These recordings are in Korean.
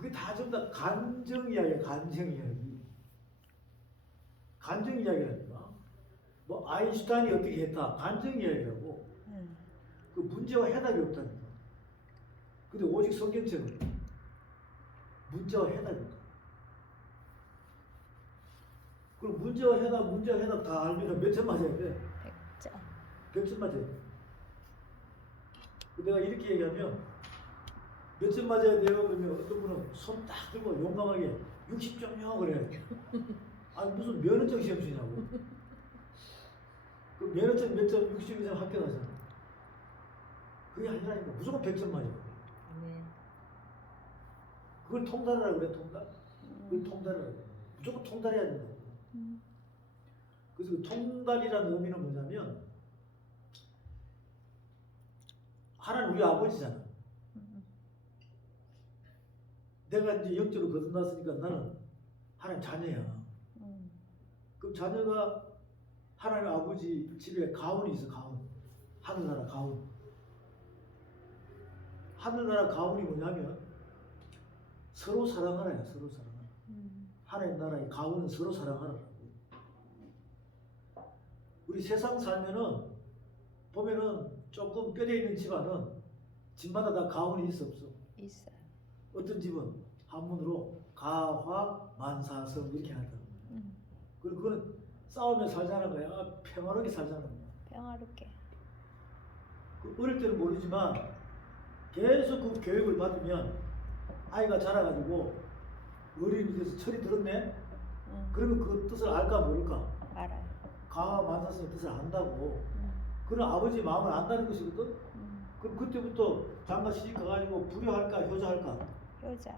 그게 다 전부 다 간증 이야기야, 간증 이야기. 간증 이야기라니까. 뭐 아인슈타인이 어떻게 했다, 간증 이야기라고. 그 문제와 해답이 없다니까. 근데 오직 성경책은 문제와 해답이 없다. 그럼 문제와 해답 다 알면 몇 점 맞아야 돼? 100점. 100점 맞아야 돼. 내가 이렇게 얘기하면 몇 점 맞아야 돼요? 그러면 어떤 분은 손 딱 들고 용감하게 60점요 그래. 아니 무슨 면허증 시험 치냐고. 그 면허증 몇 점, 60점 이상 합격하잖아. 그게 아니라니까. 무조건 100점 맞아야 돼. 네. 그걸 통달하라 그래, 통달. 그걸 통달하라 그래. 무조건 통달해야 된다. 그래서 그 통달이라는 의미는 뭐냐면 하나님 우리 아버지잖아. 내가 이제 영적으로 거듭났으니까 나는 하나님 자녀야. 그럼 자녀가 하나님 아버지 집에 가훈이 있어, 가훈. 하늘나라 가훈. 하늘나라 가훈이 뭐냐면 서로 사랑하라야, 서로 사랑하라. 하나님 나라의 가훈은 서로 사랑하라고. 우리 세상 살면은 보면은 조금 뼈대 있는 집안은 집마다 다 가훈이 있어, 없어? 있어요. 어떤 집은 한문으로 가화 만사성 이렇게 하더라고. 그리고 그거는 싸우며 살자는 거야, 평화롭게 살자는 거야. 평화롭게. 그 어릴 때는 모르지만 계속 그 교육을 받으면 아이가 자라가지고 어른이 돼서 철이 들었네? 그러면 그 뜻을 알까 모를까? 알아요. 가화 만사성의 뜻을 안다고. 그런 아버지의 마음을 안다는 것이거든? 그럼 그때부터 장가 시집 가가지고 불효할까 효자할까? 효자.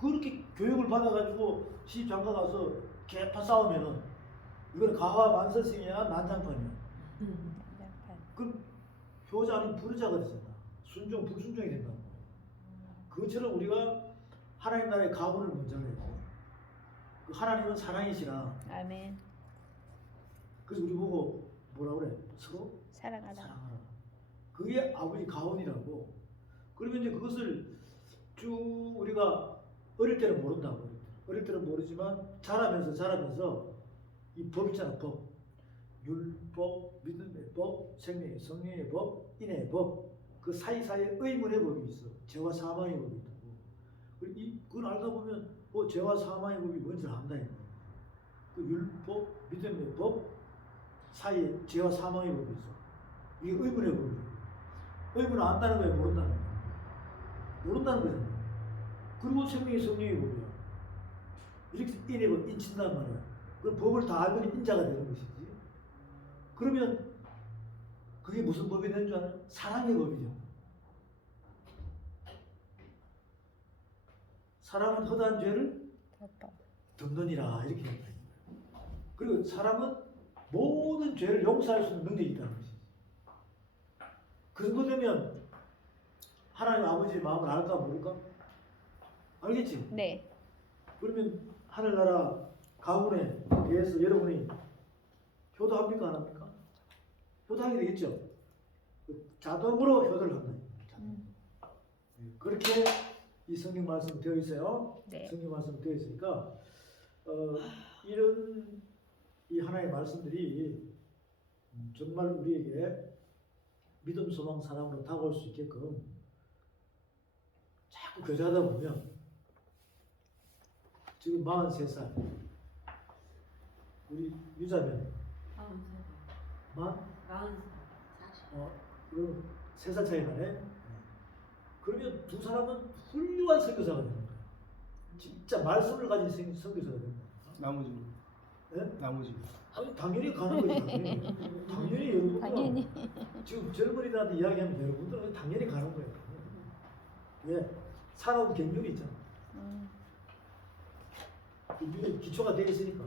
그렇게 교육을 받아가지고 시집 장가 가서 개파 싸우면은 이거는 가화 만사성이야 난장판이야. 난장판. 그럼 효자는 불효자가 되잖아. 순종 불순종이 된다고. 그것처럼 우리가 하나님 나라의 가문을 먼저 해요. 그 하나님은 사랑이시라. 아멘. 그래서 우리 보고 뭐라 그래? 서로 사랑하다. 사랑하라. 그게 아버지 가훈이라고. 그러면 이제 그것을 쭉 우리가 어릴 때는 모른다고. 어릴 때는 모르지만 자라면서 이 법 있잖아, 법. 율법, 믿음의 법, 생명의 성령의 법, 인의 법. 그 사이사이에 의문의 법이 있어. 죄와 사망의 법이 있다고. 그걸 알다 보면 죄와 사망의 법이 뭔지 안다. 그 율법, 믿음의 법 사이에 죄와 사망의 법이 있어. 이게 의문의 법이야. 의문을 안다는 거야, 모른다는 거야. 모른다는 거잖아. 그리고 생명의 성령의 법이야. 이렇게 인의 법, 인친단 말이야. 그 법을 다 알면 인자가 되는 것이지. 그러면 그게 무슨 법이 되는 줄 알아? 사랑의 법이죠. 사랑은 허다한 죄를 덮느니라 이렇게 된다. 그리고 사랑은 모든 죄를 용서할 수 있는 능력이 있다는 것이지. 그 정도 되면 하나님 아버지의 마음을 알까 모를까? 알겠지? 네. 그러면 하늘나라 가문에 대해서 여러분이 효도합니까 안 합니까? 효도하게 되겠죠? 자동으로 효도를 한다. 그렇게 이 성경 말씀 되어 있어요. 네. 성경 말씀 되어 있으니까 이런 이 하나의 말씀들이 정말 우리에게 믿음, 소망, 사랑으로 다가올 수 있게끔 자꾸 교제하다 보면 지금 43살 우리 유자면 40살 그럼 3살 차이 나네. 그러면 두 사람은 훌륭한 선교사가 되는 거야. 진짜 말씀을 가진 선교사가 되는 거야. 나머지. 네? 나머지. 아니 당연히 가는 거지. 당연히 여러분들 당연히. 지금 젊은이들한테 이야기하면 여러분들은 당연히 가는 거예요. 왜? 살아온 경륜이 있잖아. 그 기초가 되어 있으니까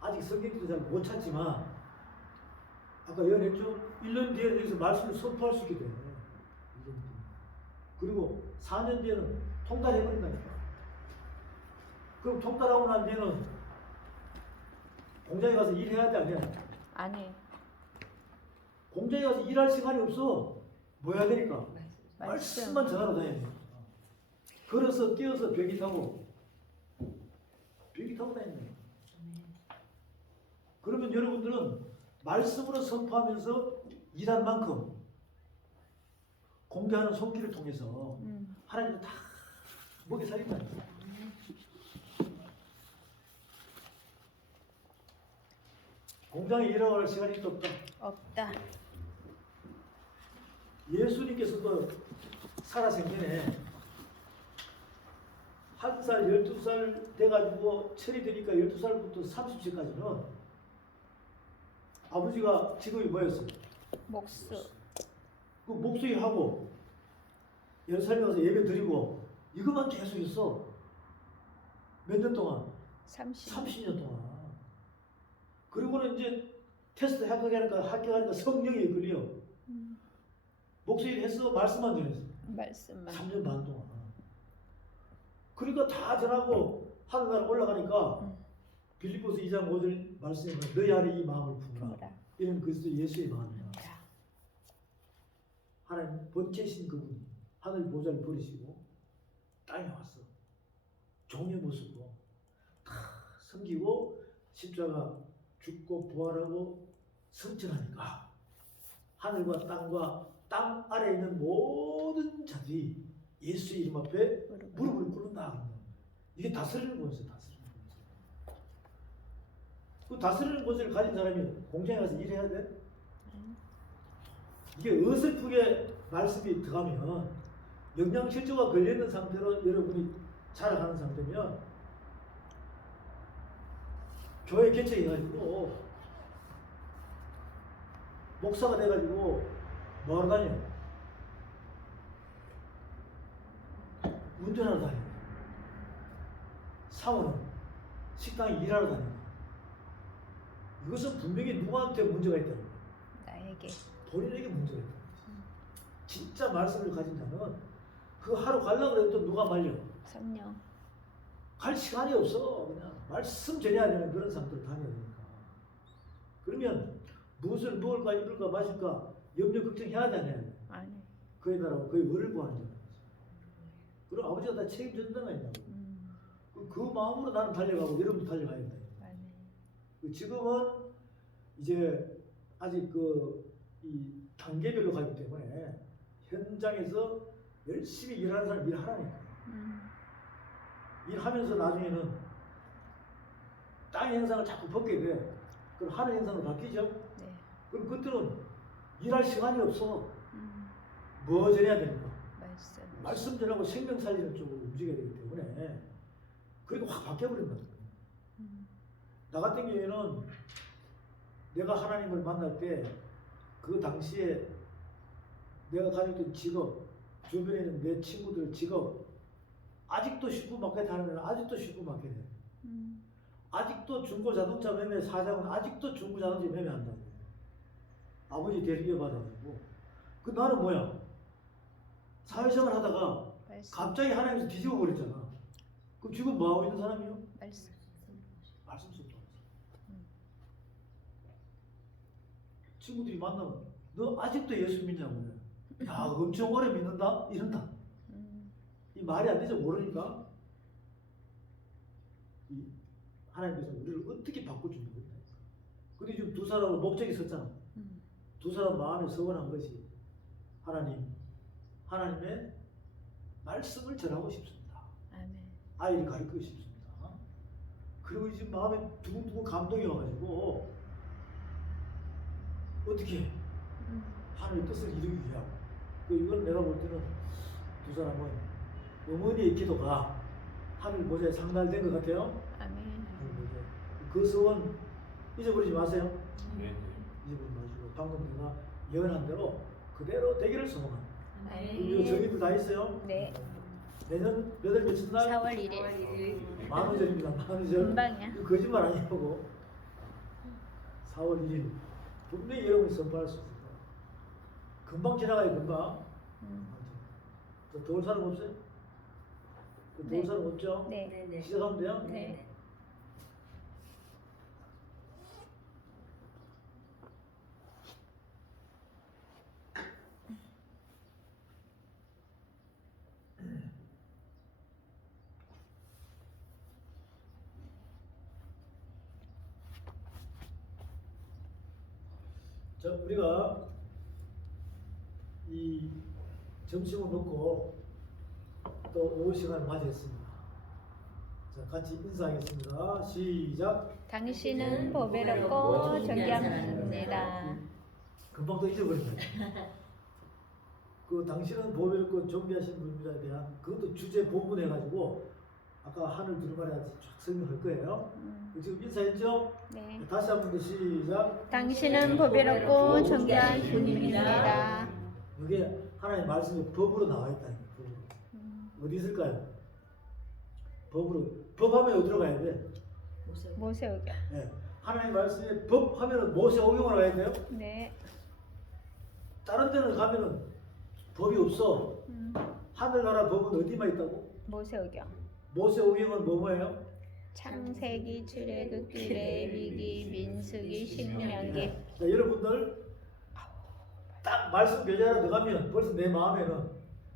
아직 성경도 잘 못 찾지만 아까 예언했죠? 1년 뒤에 여기서 말씀을 선포할 수 있게 돼. 그리고 4년 뒤에는 통달해버린다니까. 그럼 통달하고 난 뒤에는 공장에 가서 일해야 돼, 안 해야 돼? 아니. 공장에 가서 일할 시간이 없어. 뭐 해야 되니까? 말씀. 말씀만 전하러 다녀야 돼. 걸어서 뛰어서 비행기 타고 다니는. 그러면 여러분들은 말씀으로 선포하면서 일한 만큼 공개하는 손길을 통해서 하나님은 다 먹여 살린다. 공장에 일하러 갈 시간이 또 없다. 없다. 예수님께서도 살아생전에 1살, 12살 돼가지고 철이 되니까 12살부터 30세까지는 아버지가 직업이 뭐였어요? 목수. 그 목소리 하고 10살에 가서 예배 드리고 이것만 계속 했어. 몇 년 동안? 30년 동안. 그리고는 이제 테스트 합격하니까 성령에 이끌려. 목소리를 했어? 말씀만 전했어? 말씀만. 3년 반 동안. 그러니까 다 전하고 하늘나라 올라가니까 빌립보서 2장 5절 말씀에 너희 안에 이 마음을 품으라. 이런 그리스도 예수의 마음이야. 하나님 본체신 그분이 하늘 보좌를 버리시고 땅에 왔어. 종의 모습으로 다 섬기고 십자가 죽고 부활하고 승천하니까 하늘과 땅과 땅 아래에 있는 모든 자들이 예수의 이름 앞에 무릎을 꿇는다. 이게 다스리는 권세야. 다스리는 권세. 그 다스리는 권세를 가진 사람이 공장에 가서 일해야 돼? 이게 어설프게 말씀이 들어가면 영양실조가 걸려있는 상태로 여러분이 살아가는 상태면 교회 개척해가지고 목사가 돼가지고 뭐하러 다녀? 운전하러 다녀. 사원은 식당에 일하러 다녀. 이것은 분명히 누구한테 문제가 있다는 거야. 나에게. 본인에게 문제가 있다. 진짜 말씀을 가진 자는 그 하루 가려고 해도 누가 말려? 성령. 갈 시간이 없어. 그냥 말씀 전해야 되는 그런 상태로 다녀야 되니까. 그러면 무엇을 먹을까 입을까 마실까 염려 걱정해야 되냐? 아니. 그에 따라 그의 의를 구하는 거야. 그럼 아버지가 다 책임진다가 있다고. 그 마음으로 나는 달려가고 여러분도 달려가야 된다. 지금은 이제 아직 이 단계별로 가기 때문에 현장에서 열심히 일하는 사람 일하라니까. 일하면서 나중에는 땅의 형상을 자꾸 벗게 돼. 그럼 하늘 형상으로 바뀌죠? 네. 그럼 그때는 일할 시간이 없어. 뭐 전해야 되니까? 말씀 전하고 생명 살리는 쪽으로 움직여야 되기 때문에 그리고 확 바뀌어버린다. 나 같은 경우에는 내가 하나님을 만날 때 그 당시에 내가 가지고 있던 직업, 주변에 있는 내 친구들 직업 아직도 슈퍼마켓 하는 데는 아직도 슈퍼마켓 해. 아직도 중고 자동차 매매 사장은 아직도 중고 자동차 매매한다고. 아버지 대리기업 받아가지고. 그 나는 뭐야? 사회생활 하다가 갑자기 하나님께서 뒤집어 버렸잖아. 그럼 지금 뭐 하고 있는 사람이요? 말씀 속도. 친구들이 만나면 너 아직도 예수 믿냐고. 야, 엄청 오래 믿는다? 이런다. 이 말이 안 되죠. 모르니까. 하나님께서 우리를 어떻게 바꿔주는 거야. 근데 지금 두 사람은 목적이 섰잖아. 두 사람 마음에 서원한 것이 하나님의 말씀을 전하고 싶습니다. 아이를 가르치고 싶습니다. 그리고 지금 마음에 두근두근 감동이 와가지고 어떻게 하나님의 뜻을 이루기 위하고 이건 내가 볼 때는 두 사람은 어머니의 기도가 하늘 보좌에 상달된 것 같아요. 그 소원 잊어버리지 마세요. 네. 잊어버리지 마시고 방금 내가 예언한 대로 그대로 되기를 소원합니다. 네. 저기도 다 있어요. 네. 내년 몇월 며칠 날? 4월 1일. 만우절입니다. 만우절. 금방이야. 거짓말 아니고 4월 1일 분명히 여러분이 선포할 수 있습니다. 금방 지나가요. 금방. 또 도울 사람 없어요? 도울 네. 사람 없죠? 네. 시작하면 돼요? 네. 자, 우리가 이 점심을 먹고 또 오후 시간을 맞이했습니다. 자, 같이 인사하겠습니다. 시작. 당신은 보배롭고 존귀합니다. 금방 또 잊어버린다. 그 당신은 보배롭고 존귀하신 분입니다에 대한 그것도 주제 본문해 가지고 아까 하늘 두루마리 같이 쫙 설명할 거예요. 지금 인사했죠? 네. 다시 한 번 더 시작. 당신은 보배롭고 존귀한 분입니다. 이게 하나님 말씀이 법으로 나와 있다. 법으로. 어디 있을까요? 법으로. 법하면 어디로 가야 돼? 모세오경. 네. 하나님 말씀에 법하면은 모세오경으로 가야 돼요. 네. 다른 데는 가면은 법이 없어. 하늘나라 법은 어디만 있다고? 모세오경. 모세오경은 뭐예요? 창세기, 출애굽기, 레위기, 민수기, 신명기. 자, 여러분들 딱 말씀 몇 자나 더 가면 벌써 내 마음에는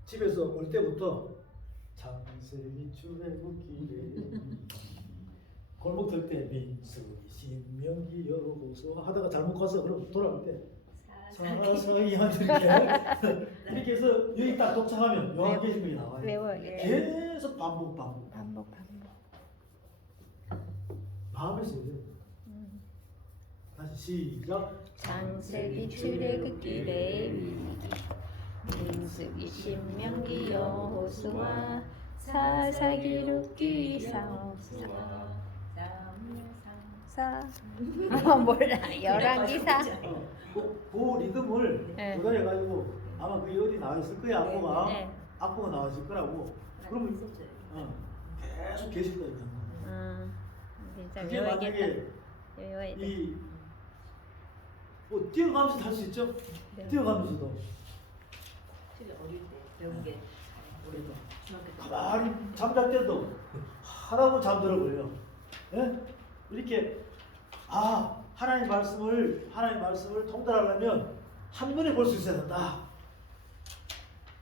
집에서 올 때부터 창세기, 출애굽기, 레위기, 골목 들 때 민수기, 신명기, 여호수아 하다가 잘못 가서 그럼 돌아올 때 서서히 이렇게 해서 여기 딱 도착하면 요한계시록이 나와요. 외워야겠다. 계속 반복. 반복. 마음에서 외워요. 다시 시작. 창세기, 출애굽기, 레위기, 민수기, 신명기, 여호수아, 사사기록기, 사무사. 몰라. 열왕기사. 그 리듬을 네. 조달해가지고 아마 그게 어디 나와 있을 거야. 악보가 네. 악보가 나와 있을 거라고. 그러면 계속 계실 거예요. 진짜 그게 외워야겠다. 만약에 외워야 돼. 이 뭐 뛰어가면서 할 수 있죠. 네. 뛰어가면서도 실제 어릴 때 배운 게 오래도 중학교 때 가만히 잠잘 때도 하다 보면 잠들어 버려요. 예? 이렇게 하나님 말씀을 통달하려면 한눈에 볼 수 있어야 된다.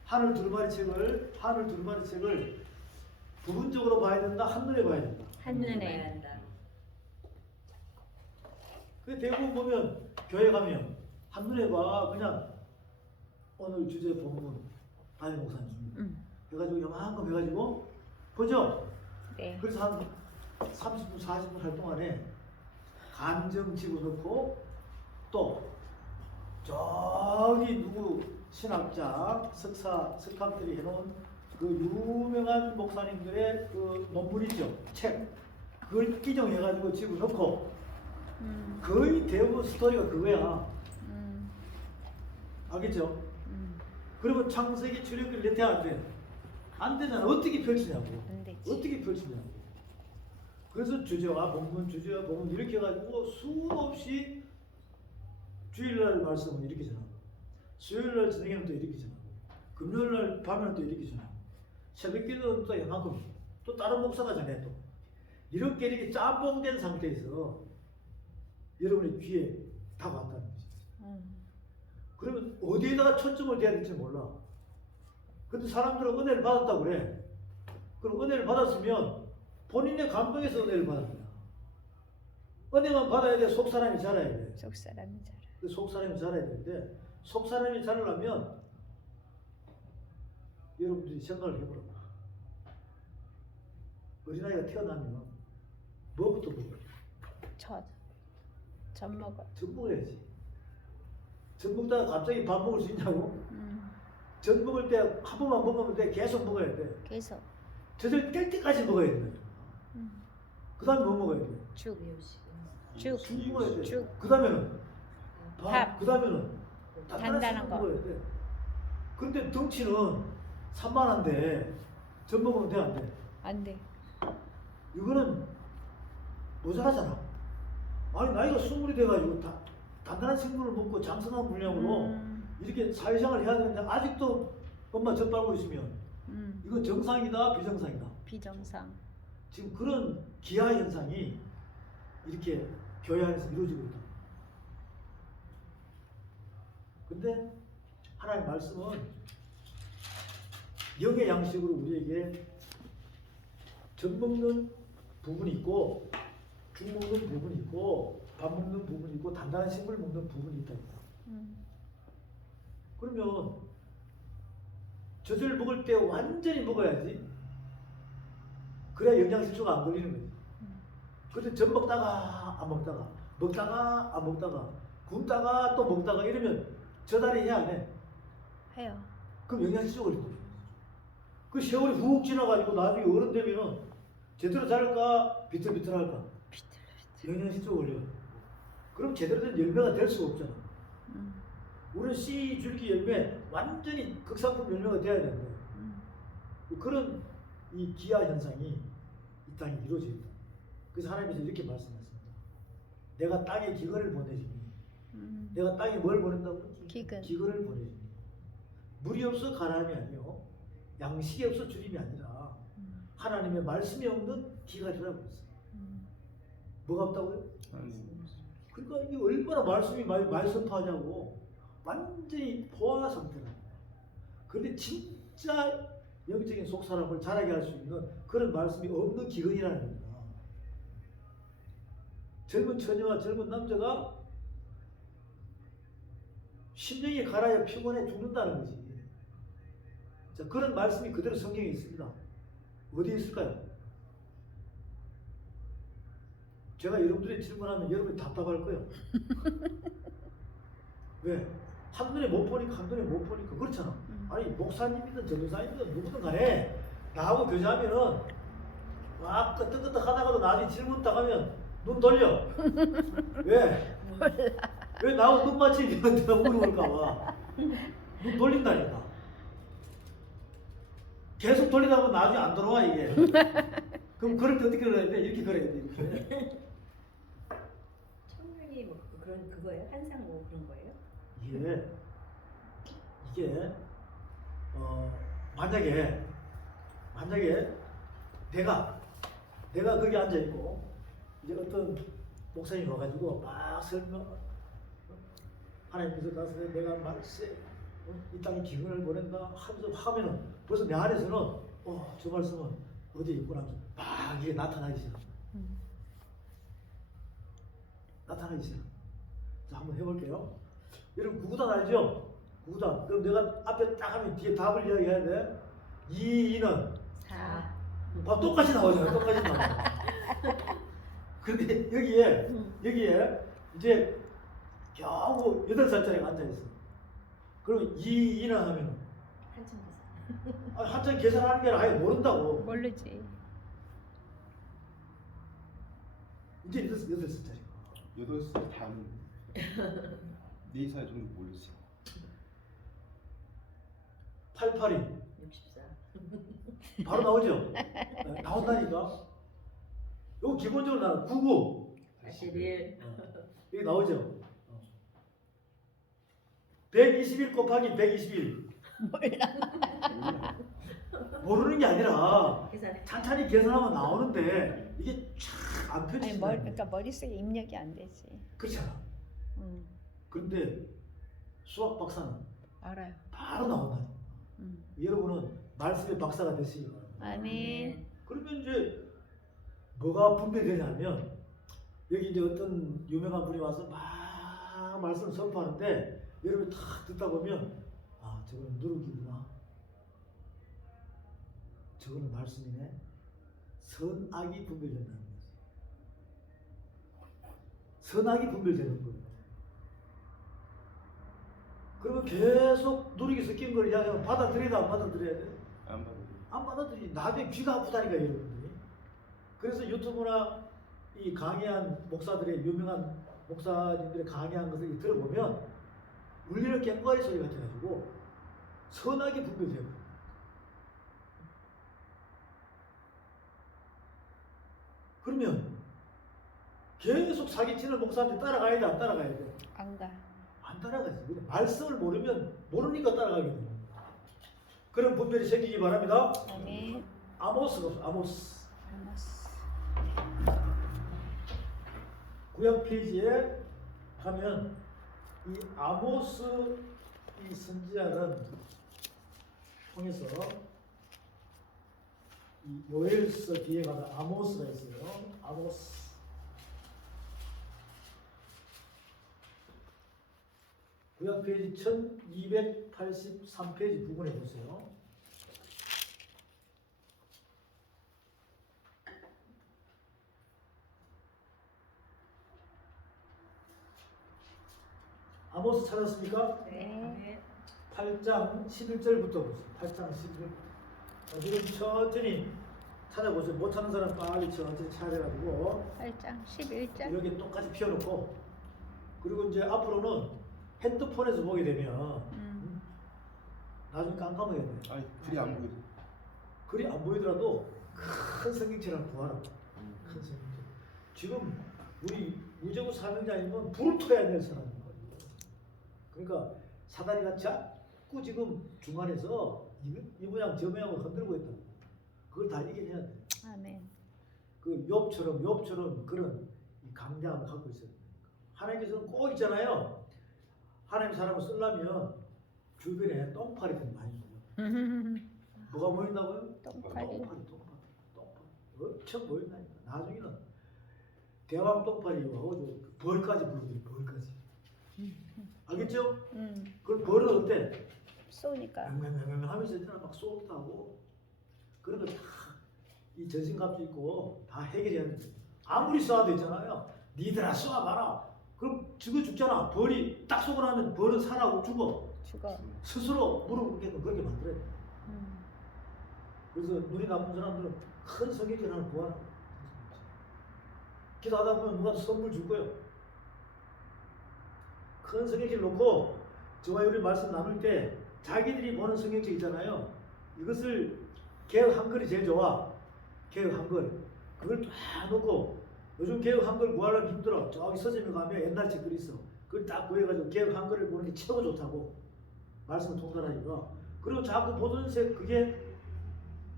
하늘 두루마리 책을 부분적으로 봐야 된다. 한눈에 봐야 된다. 한눈에. 한다. 그 대부분 보면 교회 가면 한눈에 봐. 그냥 오늘 주제 본문 담임 목사님 해가지고 요만큼 해가지고 보죠. 네. 그래서 한 30분 40분 할 동안에 감정 집어넣고 또 저기 누구 신학자 석학들이 해놓은 그 유명한 목사님들의 그 논문이죠. 책 그걸 끼정해가지고 집어넣고 거의 대부분 스토리가 그거야. 알겠죠? 그러면 창세기 출애굽기를 내태 안 돼. 안 되잖아. 어떻게 펼치냐고. 안 되지. 어떻게 펼치냐고. 그래서 주제와 본문 이렇게 해가지고 수도 없이 주일날 말씀은 이렇게 전하고, 수요일날 저녁에는 또 이렇게 전하고, 금요일날 밤에는 또 이렇게 전하고, 새벽기도는 또 이만큼, 또 다른 목사가 전해 또 이렇게 짬뽕된 상태에서 여러분의 귀에 다가왔다는 거죠. 그러면 어디에다가 초점을 대야 될지 몰라. 근데 사람들은 은혜를 받았다고 그래. 그럼 은혜를 받았으면 본인의 감동에서 은혜를 받는 거야. 은혜만 받아야 돼. 속 사람이 자라야 돼. 속 사람이 잘. 속 사람이 자라야 되는데 속 사람이 자라려면 여러분들이 생각을 해보라고. 어린아이가 태어나면 뭐부터 먹어요? 젖 먹어. 젖 먹어야지. 젖 먹다가 갑자기 밥 먹을 수 있냐고? 젖 먹을 때 한 번만 먹으면 돼. 계속 먹어야 돼. 계속. 젖을 뗄 때까지 먹어야 된다. 그 다음에 뭐 먹어야 돼? 죽 술 먹어야 돼. 죽. 그 다음에는 밥. 그 다음에는 단단한 거. 먹어야 돼. 근데 덩치는 산만한데 젖 먹으면 돼, 안 돼? 안 돼. 이거는 모자라잖아. 아니 나이가 20이 돼가지고 단단한 식물을 먹고 장성한 물량으로 이렇게 사회생활을 해야 되는데 아직도 엄마 젖 빨고 있으면 이건 정상이다 비정상이다. 비정상. 지금 그런 기아 현상이 이렇게 교회 안에서 이루어지고 있다. 근데 하나님 말씀은 영의 양식으로 우리에게 젖 먹는 부분이 있고 죽 먹는 부분이 있고 밥 먹는 부분이 있고 단단한 식물 먹는 부분이 있다. 그러면 젖을 먹을 때 완전히 먹어야지. 그래야 영양실조가 안 걸리는 거지. 근데 젖 먹다가 안 먹다가 먹다가 안 먹다가 굶다가 또 먹다가 이러면 젖알이 해야 안 해? 해요. 그럼 영양실조 걸린다. 그 세월이 훅 지나가지고 나중에 어른 되면은 제대로 자랄까 비틀비틀할까? 영양실조 걸려. 그럼 제대로 된 열매가 될 수가 없잖아. 우리는 씨 줄기 열매 완전히 극상품 열매가 돼야 되는데 그런 이 기아 현상이 이 땅에 이루어져 있다. 그래서 하나님께서 이렇게 말씀하십니다. 내가 땅에 기근을 보내주니 내가 땅에 뭘 보낸다고? 기근을 보내주니 물이 없어 가라함이 아니요 양식이 없어 주림이 아니라 하나님의 말씀이 없는 기갈이라고 했어요. 뭐가 없다고요? 그러니까 이게 얼마나 말씀이 말씀하냐고 완전히 포화 상태랍니다. 그런데 진짜 영적인 속사람을 자라게 할 수 있는 그런 말씀이 없는 기근이라는 겁니다. 젊은 처녀와 젊은 남자가 심령이 갈아야 피곤해 죽는다는 거지. 자, 그런 말씀이 그대로 성경에 있습니다. 어디에 있을까요? 제가 여러분들이 질문하면 여러분이 답답할 거예요. 왜? 한눈에 못 보니까 한눈에 못 보니까 그렇잖아. 아니 목사님이든 전도사님이든 누구든 간에 나하고 교제하면은 막 끄떡끄떡 하다가도 나중에 질문 딱 하면 눈 돌려. 왜? 왜 나하고 눈 맞추면 내가 물어볼까 봐. 눈 돌린다니까. 계속 돌리다 보면 나중에 안 돌아와 이게. 그럼 그럴 때 어떻게 그래야 돼? 이렇게 그래야 돼. 이렇게. 청년이 뭐 그런 그거예요? 한상 뭐 그런 거예요? 이게 만약에 내가 거기 앉아 있고 이제 어떤 목사님이 와가지고 막 설명 하나님께서 가서 내가 말세 이 땅에 기근을 보낸다 하면은 벌써 내 안에서는 저 말씀은 어디에 있구나 막 이게 나타나기 시작. 나타나기 시작. 자 한번 해볼게요. 여러분 구구단 알죠? 구구단. 그럼 내가 앞에 딱 하면 뒤에 답을 이야기해야 돼. 2는 4. 똑같이 나오잖아요. 똑같이 나와요. 그런데 여기에 이제 겨우 8살짜리가 앉아있어. 그럼 2는 하면 한참 계산. 한참 계산하는 게 아니라 아예 모른다고. 모르지. 이제 8살짜리. 8살 다 아는데 4살 정도 모르지. 88이 64. 바로 나오죠? 네, 나온다니까. 이거 기본적으로 나는 99. 81. 여기 나오죠? 121 곱하기 121. 모르는 게 아니라 계산해. 천천히 계산하면 나오는데 이게 쫙 안 아니 펴지지. 그러니까 머릿속에 입력이 안 되지. 그렇잖아. 그런데 수학 박사는 알아요. 바로 나온다. 여러분은 말씀의 박사가 되시기 바랍니다. 아멘. 그러면 이제 뭐가 분배되냐면 여기 이제 어떤 유명한 분이 와서 막 말씀을 선포하는데 여러분이 다 듣다 보면 아 저거는 누룩이구나. 저거는 말씀이네. 선악이 분별된다는 거지. 선악이 분별되는 거예요. 그러면 계속 누룩이 섞인 걸 이야기하면 받아들여야 안 받아들여야 돼? 안 받아들여. 안 받아들이. 나중에 귀가 아프다니까 여러분들이. 그래서 유튜브나 이 강의한 목사들의 유명한 목사님들의 강의한 것을 들어보면 울리는 꽹과리 소리 같아가지고 선악이 분별돼요. 그러면 계속 사기치는 목사한테 따라가야 돼, 안 따라가야 돼? 안 가. 안 따라가지. 근데 말씀을 모르면 모르니까 따라가게 됩니다. 그런 분별이 생기기 바랍니다. 아멘. 아모스가 없어. 아모스. 아모스. 구약 페이지에 가면 이 아모스 이 선지자는 통해서 이 요엘서 뒤에 가면 아모스가 있어요. 아모스. 구약 페이지 1283페이지 부분에 보세요. 아모스 찾았습니까? 네. 8장 11절부터 보세요. 8장 11절. 지금 천천히 찾아보세요. 못 찾는 사람 빨리 천천히 찾아가지고 8장 11절. 이렇게 똑같이 피워놓고, 그리고 이제 앞으로는 핸드폰에서 보게 되면 나중에 깜깜하게 돼요. 아니 글이 안 보여. 글이 안 보이더라도 큰 성경책을 구하라. 큰 성경책. 지금 우리 무제고 사명자이면 불을 터야 될 사람인 거예요. 그러니까 사단이가 자꾸 지금 중간에서 이 모양 저 모양으로 흔들고 있다. 그걸 다 이겨내야 돼. 아멘. 그 욥처럼 그런 이 강대함을 갖고 있어야 돼. 하나님께서는 꼭 있잖아요. 하나님 사람을 쓰려면 주변에 똥파리들이 많이 보여. 뭐가 보인다고요? 똥파리. 똥파리. 엄청 보인다니까. 나중에는 대왕 똥파리하고 벌까지 부르더니 벌까지. 알겠죠? 그걸 벌은 어때? 쏘니까. 맹맹맹맹 하면서 있잖아. 막 쏘다고. 그런 걸 다 이 전신갑주 있고 다 해결해야 돼. 아무리 쏴도 있잖아요. 니들아 쏴봐라. 그럼 죽잖아. 벌이 딱 쏘고 나면 벌은 살아고 죽어. 죽어. 스스로 무릎 꿇게끔 그렇게 만들어야 돼. 그래서 눈이 나쁜 사람들은 큰 성경책 하나 구하라. 기도하다 보면 누가 선물 줄 거예요. 큰 성경책 놓고 저와 우리 말씀 나눌 때 자기들이 보는 성경책 있잖아요. 이것을 개혁 한글이 제일 좋아. 개혁 한글. 그걸 다 놓고, 요즘 개혁 한글 구하려면 힘들어. 저기 서점에 가면 옛날 책들이 있어. 그걸 딱 구해가지고 개혁 한글을 보는 게 최고 좋다고. 말씀을 통달하니까. 그리고 자꾸 보던 책 그게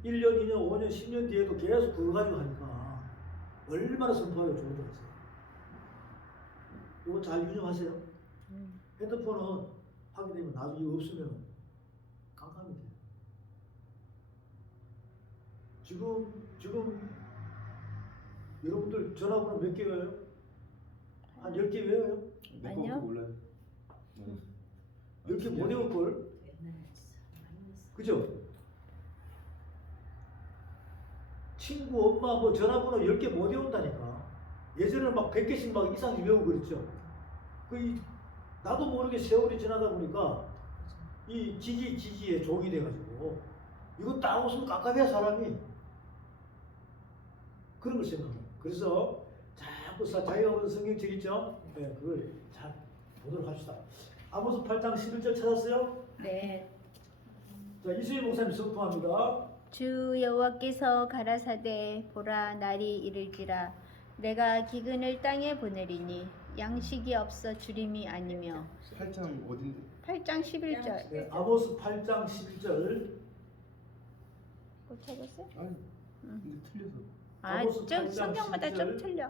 1년, 2년, 5년, 10년 뒤에도 계속 그거 가지고 하니까 얼마나 선포하기가 좋은지. 이거 잘 유념하세요. 핸드폰은 하게 되면 나중에 이거 없으면 깜깜이 돼요. 지금 여러분들 전화번호 몇 개 외워요? 한 10개 외워요? 아니요. 몰라요. 10개 못 외울걸? 옛날에 진짜 많이 했어. 그죠? 친구, 엄마 뭐 전화번호 10개 못 외운다니까. 예전에는 막 100개씩 막 이상씩 외우고 그랬죠. 나도 모르게 세월이 지나다 보니까 이 기기에 종이 돼가지고 이거 딱 웃으면 깜깜해야 사람이. 그런 걸 생각해요. 그래서 자꾸 자기가 보는 성경책 있죠? 네, 그걸 잘 보도록 합시다. 아모스 8장 11절 찾았어요? 네. 자, 이수희 목사님 선포합니다. 주 여호와께서 가라사대 보라 날이 이를지라 내가 기근을 땅에 보내리니 양식이 없어 주림이 아니며. 8장 어딘데? 8장 11절. 네, 아모스 8장 11절. 못 찾았어요? 아니 근데 틀려서. 아모스 좀 8장 성경마다 좀 11절. 틀려.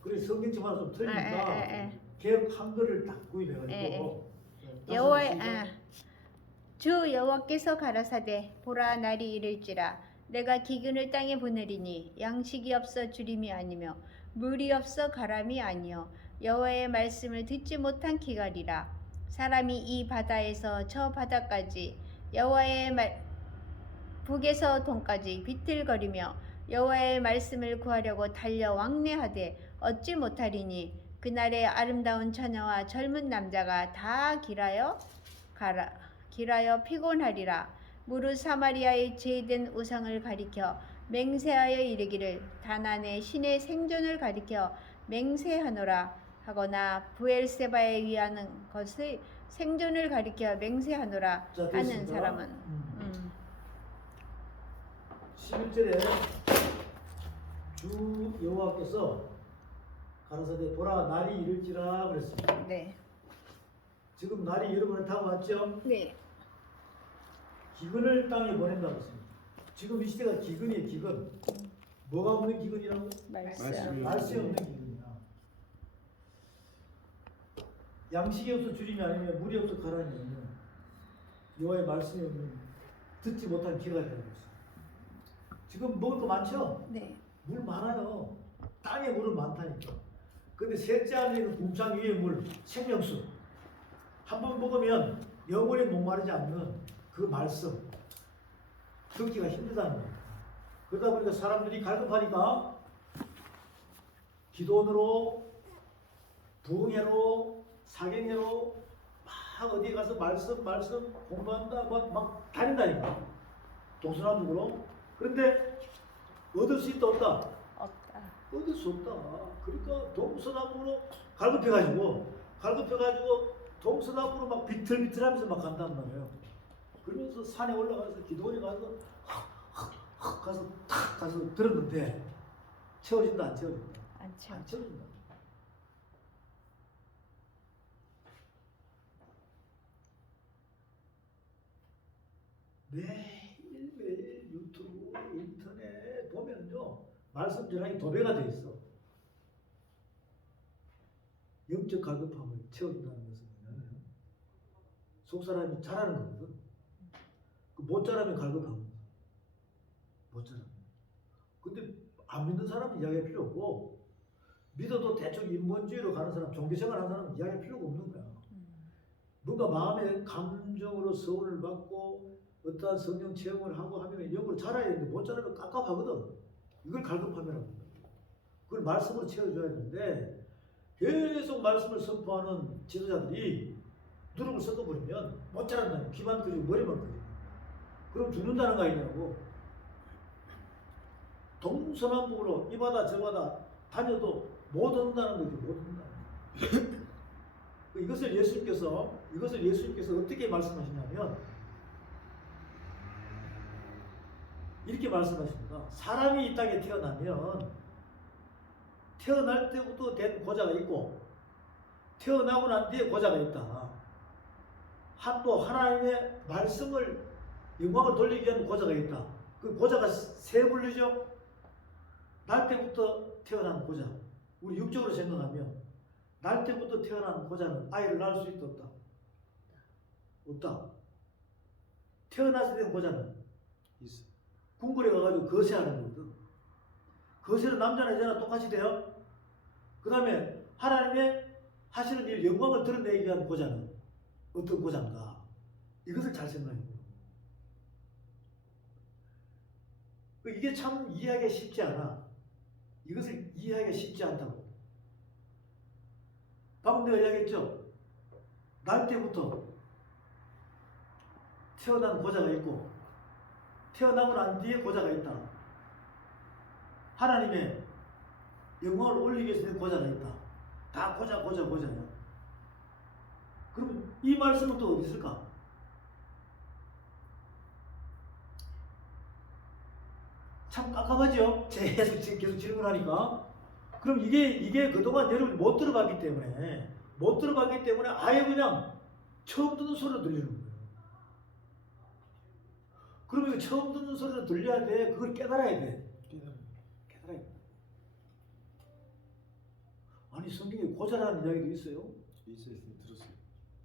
그래 성경책마다 좀 틀리니까 에. 개혁 한글을 딱 구입해가지고 네, 여호와 주 여호와께서 가라사대 보라 날이 이를지라 내가 기근을 땅에 보내리니 양식이 없어 주림이 아니며 물이 없어 가람이 아니요 여호와의 말씀을 듣지 못한 기갈이라. 사람이 이 바다에서 저 바다까지 여호와의 북에서 동까지 비틀거리며 여호와의 말씀을 구하려고 달려 왕래하되 얻지 못하리니 그날에 아름다운 처녀와 젊은 남자가 다 길하여 피곤하리라. 무릇 사마리아의 제된 우상을 가리켜 맹세하여 이르기를 다난의 신의 생존을 가리켜 맹세하노라 하거나 부엘세바에 위하는 것의 생존을 가리켜 맹세하노라 자, 하는 됐습니다. 사람은 11절에 주 여호와께서 가라사대 보라 날이 이를지라 그랬습니다. 네. 지금 날이 여러분을 타고 왔죠? 네. 기근을 땅에 보낸다고 했습니다. 지금 이 시대가 기근이에요. 기근. 뭐가 없는 기근이라고? 말씀. 말씀이 없는 기근이야. 양식이 없어 주림이 아니면 물이 없어 가라니 아니면 여호와의 말씀이 없는 듣지 못한 기갈이라고 했어요. 지금 먹을 거 많죠? 네. 물 많아요. 땅에 물은 많다니까. 근데 셋째 안에 있는 궁창 위에 물, 생명수. 한번 먹으면 영원히 목마르지 않는 그 말씀 듣기가 힘들다는 거예요. 그러다 보니까 사람들이 갈급하니까 기도원으로 부흥회로 사경회로 막 어디에 가서 말씀 공부한다 막 다닌다니까 동서남북으로. 그런데 얻을 수 있다 없다? 없다. 얻을 수 없다. 그러니까 동서남북으로 갈급해가지고 동서남북으로 막 비틀비틀하면서 막 간단 말이에요. 그러면서 산에 올라가서 기도원에 가서 가서 탁 가서 들었는데 채워진다 안 채워진다? 안 채워. 안 채워진다. 매일 유튜브 인터넷 보면요 말씀 전하기 도배가 돼 있어. 영적 갈급함을 채워준다는 것은 뭐냐면 속 사람이 잘하는 거거든. 못 잘하면 갈급한 거야. 못 잘하면. 근데 안 믿는 사람은 이야기할 필요 없고 믿어도 대충 인본주의로 가는 사람, 종교생활 하는 사람은 이야기할 필요가 없는 거야. 뭔가 마음의 감정으로 서운을 받고 어떠한 성령 체험을 하고 하면 영으로 자라야 되는데 못 자라면 깝깝하거든. 이걸 갈급함이라고 합니다. 그걸 말씀으로 채워줘야 되는데 계속 말씀을 선포하는 지도자들이 누룩을 섞어버리면 못 자란다는 거야. 귀만 크고 머리만 크고. 그럼 죽는다는 거 아니냐고. 동서남북으로 이 바다 저 바다 다녀도 못 얻는다는 거지. 못 얻는다는 거. 이것을 예수님께서 어떻게 말씀하시냐면 이렇게 말씀하십니다. 사람이 이 땅에 태어나면 태어날 때부터 된 고자가 있고 태어나고 난 뒤에 고자가 있다. 또 하나님의 말씀을 영광을 돌리기 위한 고자가 있다. 그 고자가 세 분류죠. 날 때부터 태어난 고자. 우리 육적으로 생각하면 날 때부터 태어난 고자는 아이를 낳을 수 있다 없다? 없다. 태어났을 때 고자는 있어. 궁궐에 가가지고 거세하는 거거든. 거세는 남자나 여자나 똑같이 돼요. 그 다음에 하나님의 하시는 일 영광을 드러내기 위한 고자는 어떤 고자인가? 이것을 잘 생각해요. 이게 참 이해하기가 쉽지 않아. 이것을 이해하기가 쉽지 않다고. 방금 내가 이야기했죠? 날 때부터 태어난 고자가 있고 태어나고 난 뒤에 고자가 있다. 하나님의 영광을 올리기 위해서 된 고자가 있다. 다 고자야. 그럼 이 말씀은 또 어디 있을까? 참 깜깜하죠? 계속 질문하니까. 그럼 이게 그동안 여러분이 못 들어봤기 때문에 아예 그냥 처음 듣는 소리로 들리는 거예요. 그러면 처음 듣는 소리로 들려야 돼. 그걸 깨달아야 돼. 깨달아야 돼. 아니 성경에 고자라는 이야기도 있어요. 있어요. 들었어요.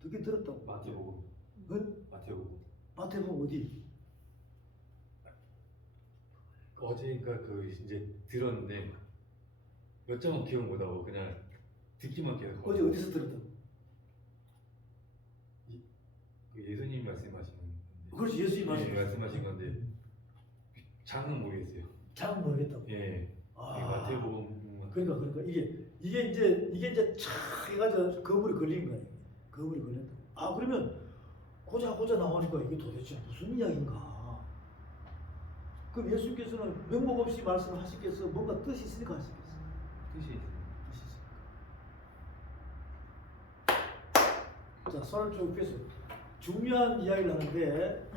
듣긴 들었다고. 마태복음. 응? 마태복음. 마태복음 어디? 어제니까 그 이제 들었는데 몇 장은 기억 못하고 그냥 듣기만 계속. 어제 어디서 들었다고? 그 예수님 말씀하신 건데. 그렇지 예수님 말씀하신 건데 장은 모르겠어요. 잘 모르겠다고. 예. 아. 이 마태복음. 그러니까 이게 이제 촥 해가지고 거물이 걸린 거야. 거물이 걸렸다. 아 그러면 고자 나오니까 이게 도대체 무슨 이야기인가? 그럼 예수님께서는 명목 없이 말씀을 하시겠어? 뭔가 뜻이 있으니까 하시겠어? 뜻이 있어요. 자 손을 쭉 펴서 중요한 이야기를 하는데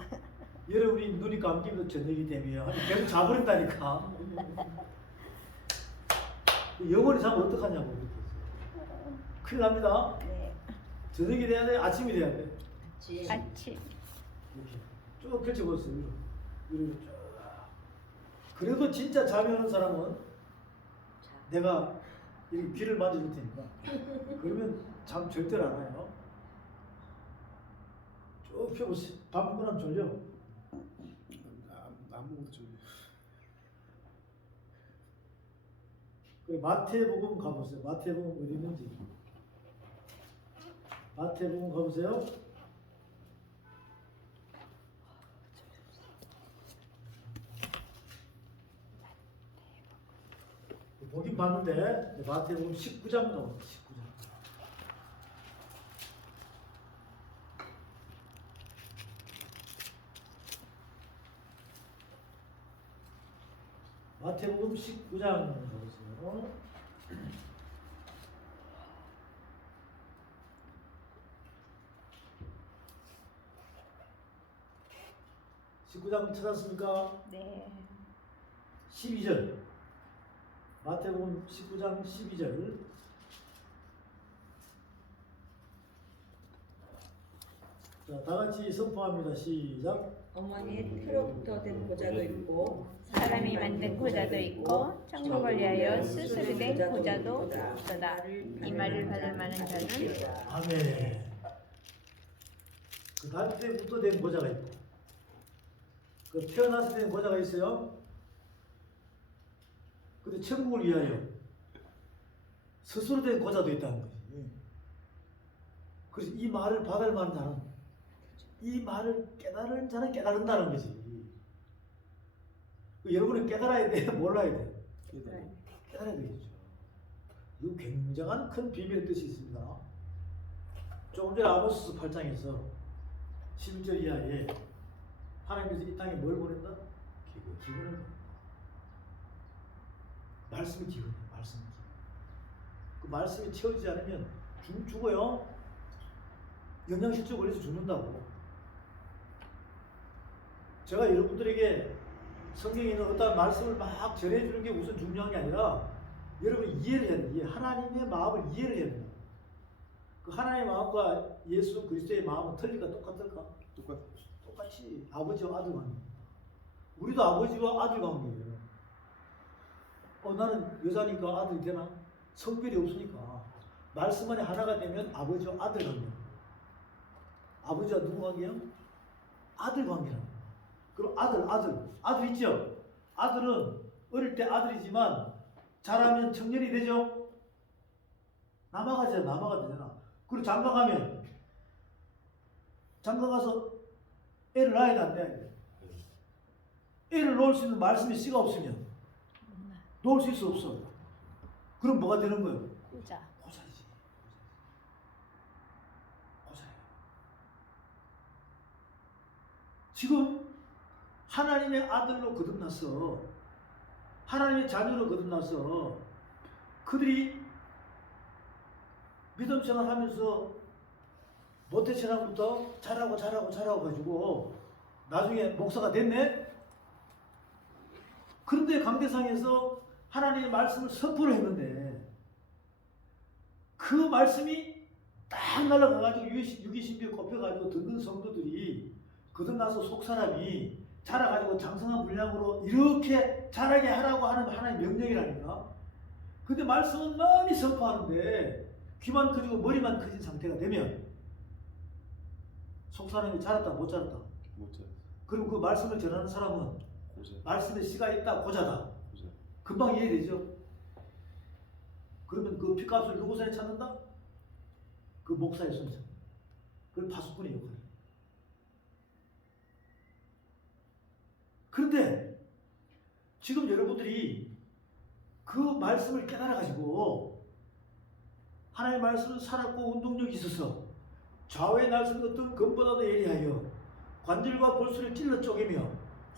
여러분이 눈이 감기면서 저녁이 되면 계속 자버린다니까. 영원히 자면 어떡하냐고 그랬어요. 큰일 납니다. 네. 저녁이 돼야 돼? 아침이 돼야 돼? 아침. 이렇게 쭉 펼쳐보세요. 위로 쭉. 그래도 진짜 잠이 오는 사람은 내가 이렇게 귀를 만져줄 테니까 그러면 잠 절대로 안 와요. 쭉 펴보세요. 밥 먹고 나면 졸려. 아무것도 좀. 마태복음 가보세요. 마태복음 어디 있는지. 마태복음 가보세요. 보긴 봤는데 마태복음 19장 나옵니다. 19장. 마태복음 19장 보세요. (19장) 찾았습니까? 네. 12절. 마태복음 19장 12절. 자, 다 같이 선포합니다. 시작. 어머니 피로부터 된 고자도 있고 사람이 만든 고자도 있고 천국을 위하여 스스로 된 고자도 없도다. 이 말을 받을 만한 자는 아멘. 그 날 때부터 된 고자가 있고, 그 태어났을 때 된 고자가 있어요. 근데 천국을 위하여 스스로 된 고자도 있다는 거지. 그래서 이 말을 받을 만한 자는, 이 말을 깨달은 자는 깨달은다는 거지. 여러분은 깨달아야 돼, 몰라야 돼? 깨달아야 되겠죠. 이거 굉장한 큰 비밀의 뜻이 있습니다. 조금 전에 아모스 8장에서 11절 이하에 하나님께서 이 땅에 뭘 보낸다? 기근을 보낸다. 말씀이 기근이에요. 말씀이 기근. 그 말씀이 채워지지 않으면 죽어요. 영양실조 걸려서 죽는다고. 제가 여러분들에게 성경에 있는 어떤 말씀을 막 전해주는 게 우선 중요한 게 아니라 여러분이 이해를 해야 돼요. 하나님의 마음을 이해를 해야 돼요. 그 하나님의 마음과 예수 그리스도의 마음은 틀릴까 똑같을까? 똑같이 아버지와 아들 관계. 우리도 아버지와 아들 관계예요. 나는 여자니까 아들이 되나? 성별이 없으니까 말씀 안에 하나가 되면 아버지와 아들 관계. 아버지와 누구 관계요? 아들 관계라는 거예요. 그리고 아들 있죠? 아들은 어릴 때 아들이지만 자라면 청년이 되죠? 남아가 되잖아. 그리고 장가가면 장가가서 애를 낳아야 돼, 안 돼? 애를 놓을 수 있는 말씀의 씨가 없으면 놓을 수 있어, 없어? 그럼 뭐가 되는 거예요? 고자. 고자이지. 고자예요. 지금 하나님의 아들로 거듭나서 하나님의 자녀로 거듭나서 그들이 믿음 생활하면서 모태신앙부터 자라고 가지고 나중에 목사가 됐네? 그런데 강대상에서 하나님의 말씀을 선포를 했는데 그 말씀이 딱 날아가가지고 유기신비에 꼽혀가지고 듣는 성도들이 거듭나서 속사람이 자라가지고 장성한 분량으로 이렇게 자라게 하라고 하는 하나님의 명령이라니까. 근데 말씀은 많이 선포하는데 귀만 커지고 머리만 커진 상태가 되면 속사람이 자랐다 못 자랐다? 못 자. 그럼 그 말씀을 전하는 사람은 고자. 말씀에 씨가 있다 고자다. 고자. 금방 이해되죠? 그러면 그 핏값을 누구 손에 찾는다? 그 목사의 손에 찾는다. 그건 파수꾼의 역할이에요. 그런데 지금 여러분들이 그 말씀을 깨달아가지고 하나님의 말씀은 살았고 운동력이 있어서 좌우에 날선 어떤 검보다도 예리하여 관절과 골수를 찔러 쪼개며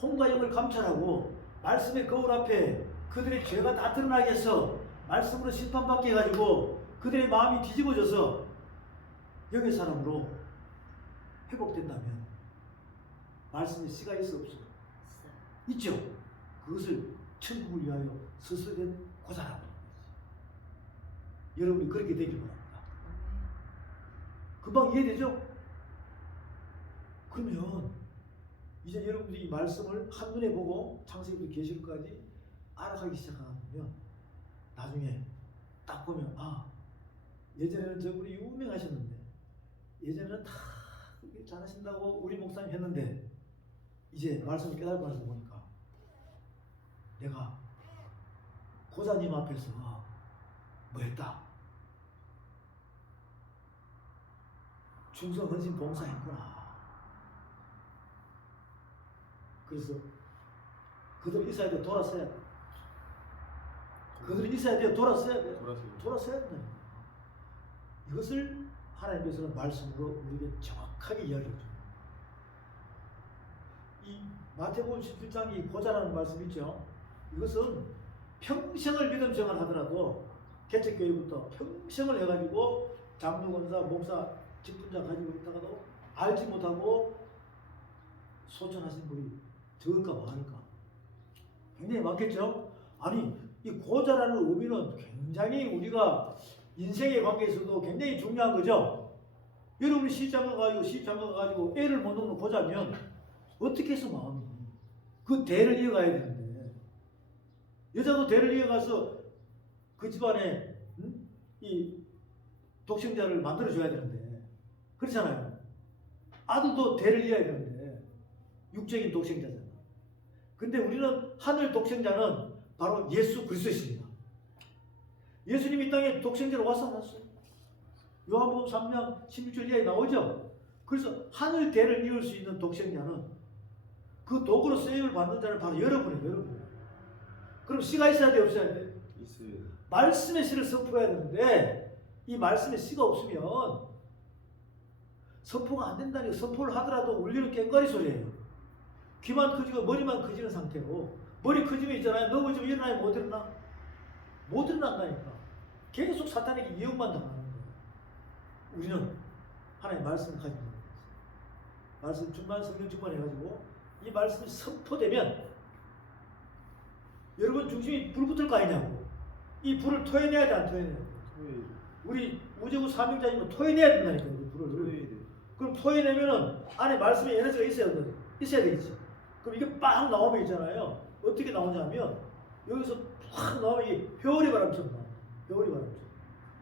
혼과 영을 감찰하고 말씀의 거울 앞에 그들의 죄가 다 드러나게 해서 말씀으로 심판받게 해가지고 그들의 마음이 뒤집어져서 영의 사람으로 회복된다면 말씀에 씨가 있어 없어? 있죠. 그것을 천국을 위하여 스스로 된 고자라고 하는 거지. 여러분이 그렇게 되길 바랍니다. 금방 이해되죠? 그러면 이제 여러분들이 이 말씀을 한눈에 보고 창세기부터 계시록까지 알아가기 시작하면 나중에 딱 보면 예전에는 저분이 유명하셨는데 예전에는 다 잘하신다고 우리 목사님 했는데 이제 말씀을 깨달고 나서 보니까 내가 고자님 앞에서 뭐 했다? 충성, 헌신, 봉사했구나. 그래서 그들이 있어야 돼, 돌아서야 돼. 그들이 있어야 돼, 돌아서야 돼. 돌아서야 된다. 이것을 하나님께서는 말씀으로 우리에게 정확하게 이야기해 줍니다. 이 마태복음 17장 이 고자라는 말씀 있죠. 이것은 평생을 믿음 생활하더라도 개척교회부터 평생을 해가지고 장로, 권사, 목사, 직분자 가지고 있다가도 알지 못하고 소천하신 분이 적을까 많을까? 굉장히 많겠죠? 아니 이 고자라는 의미는 굉장히 우리가 인생의 관계에서도 굉장히 중요한 거죠. 여러분이 시집장가 가지고 애를 못 놓는 고자면 어떻게 해서 마음이 그 대를 이어가야 되는데 여자도 대를 이어가서 그 집안에 이 독생자를 만들어줘야 되는데 그렇잖아요. 아들도 대를 이어야 되는데 육적인 독생자잖아. 근데 우리는 하늘 독생자는 바로 예수 그리스도이십니다. 예수님이 이 땅에 독생자로 와서 왔어요. 요한복음 3장 16절 이하에 나오죠. 그래서 하늘 대를 이을 수 있는 독생자는 그 도구로 쓰임을 받는 자는 바로 여러분이에요. 여러분. 그럼 씨가 있어야 돼, 없어야 돼? 있어요. 말씀의 씨를 선포해야 되는데 이 말씀의 씨가 없으면 선포가 안 된다니까. 선포를 하더라도 울리는 꽹과리 소리예요. 귀만 커지고 머리만 커지는 상태고 머리 커지면 있잖아요. 넘어지면 일어나야 못 일어나? 못 일어난다니까. 계속 사탄에게 이용만 당하는 거예요. 우리는 하나님의 말씀을 가지고 있는 거예요. 말씀 충만 성령 충만해가지고 이 말씀이 선포되면 여러분 중심이 불 붙을 거 아니냐고. 이 불을 토해내야 돼, 안 토해내야 돼? 우리 우제국 사명자님은 토해내야 된다니까요. 이 불을. 그럼 토해내면은 안에 말씀의 에너지가 있어야 되겠지. 그럼 이게 빵 나오면 있잖아요. 어떻게 나오냐면 여기서 확 나오면 이게 회오리 바람처럼 나와요.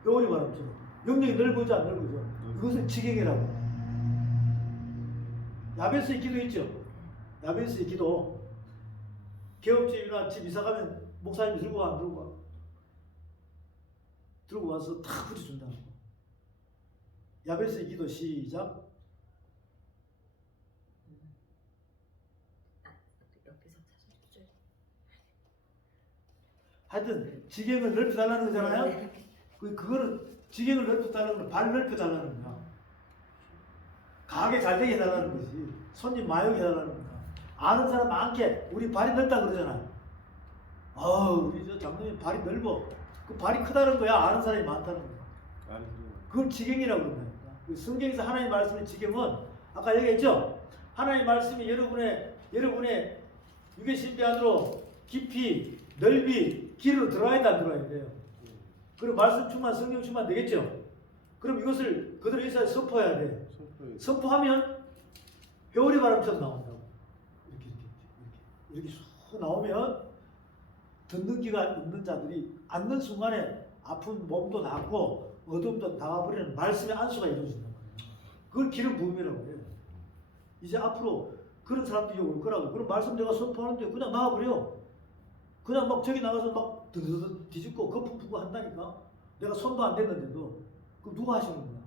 회오리 바람처럼. 영역이 넓어져 안 넓어져? 그것을 지경이라고. 야베스의 기도 있죠. 야베스의 기도. 개업집이나 집 이사 가면 목사님이 들고 와, 안 들고 와? 들고 와서 탁 붙여준다는 거. 야베스의 기도 시작. 옆에서 찾아주죠. 하여튼 지경을 넓혀달라는 거잖아요. 그거는 지경을 넓혀달라는 건 발 넓혀달라는 거야. 가게 잘 되게 해달라는 거지. 손님 많이 해달라는 거야. 아는 사람 많게 우리 발이 넓다 그러잖아요. 우리 저 장로님 발이 넓어. 그 발이 크다는 거야. 아는 사람이 많다는 거야. 그걸 지경이라고 그런다니까. 성경에서 하나님의 말씀의 지경은 아까 얘기했죠. 하나님의 말씀이 여러분의 육의 신비 안으로 깊이 넓이 길으로 들어와야 돼, 안 들어와야 돼요. 그럼 말씀 충만 성령 충만 되겠죠. 그럼 이것을 그들의 의사에 선포해야 돼. 선포하면 회오리 바람처럼 나온다고. 이렇게 쑥 나오면 듣는 기가 있는 자들이 앉는 순간에 아픈 몸도 낫고 어둠도 나와버리는 말씀의 안수가 이루어진단 말이에요. 그걸 기름 부음이라고 해요. 이제 앞으로 그런 사람들이 올 거라고. 그럼 말씀 내가 선포하는데 그냥 나와버려. 그냥 막 저기 나가서 막 드드드 뒤집고 거품 푸고 한다니까. 내가 손도 안 댔는데도. 그럼 누가 하시는 거야?